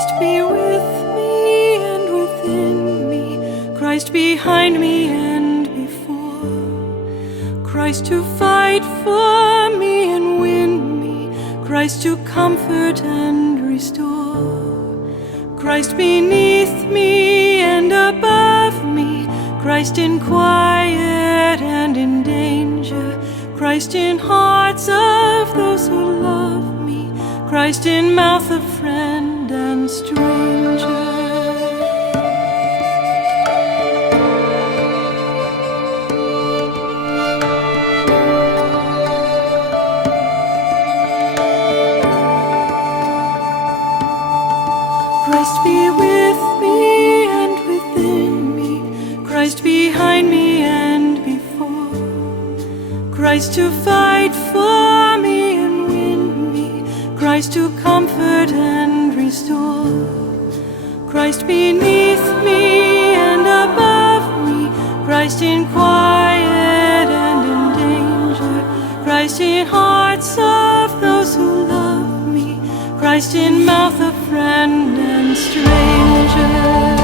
Christ be with me and within me, Christ behind me and before, Christ to fight for me and win me, Christ to comfort and restore, Christ beneath me and above me, Christ in quiet and in danger, Christ in hearts of those who love me, Christ in mouth of friend and stranger. Christ be with me and within me, Christ behind me and before, Christ to fight for me and win me, Christ to comfort and restore, Christ beneath me and above me, Christ in quiet and in danger, Christ in hearts of those who love me, Christ in mouth of friend and stranger.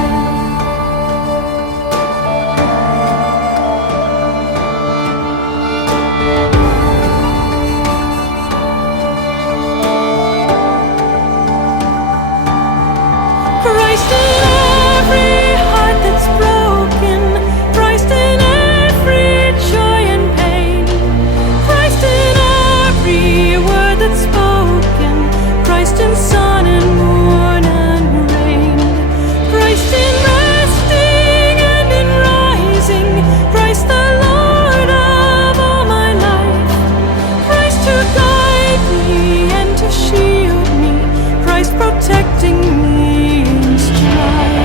Christ in every heart that's broken, Christ in every joy and pain, Christ in every word that's spoken, Christ in sun and moon and rain, Christ in resting and in rising, Christ the Lord of all my life, Christ to guide me and to shield me, Christ protecting me in strife.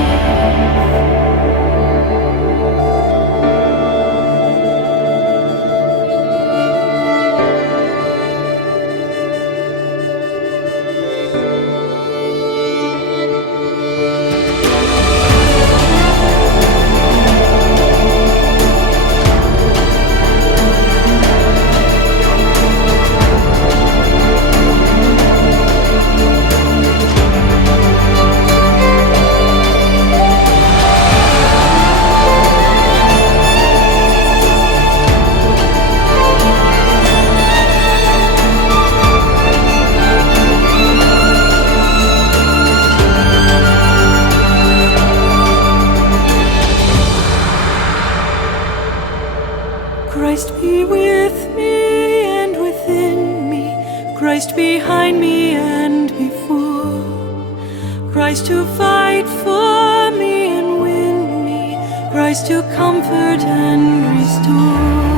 Christ be with me and within me, Christ behind me and before, Christ to fight for me and win me, Christ to comfort and restore.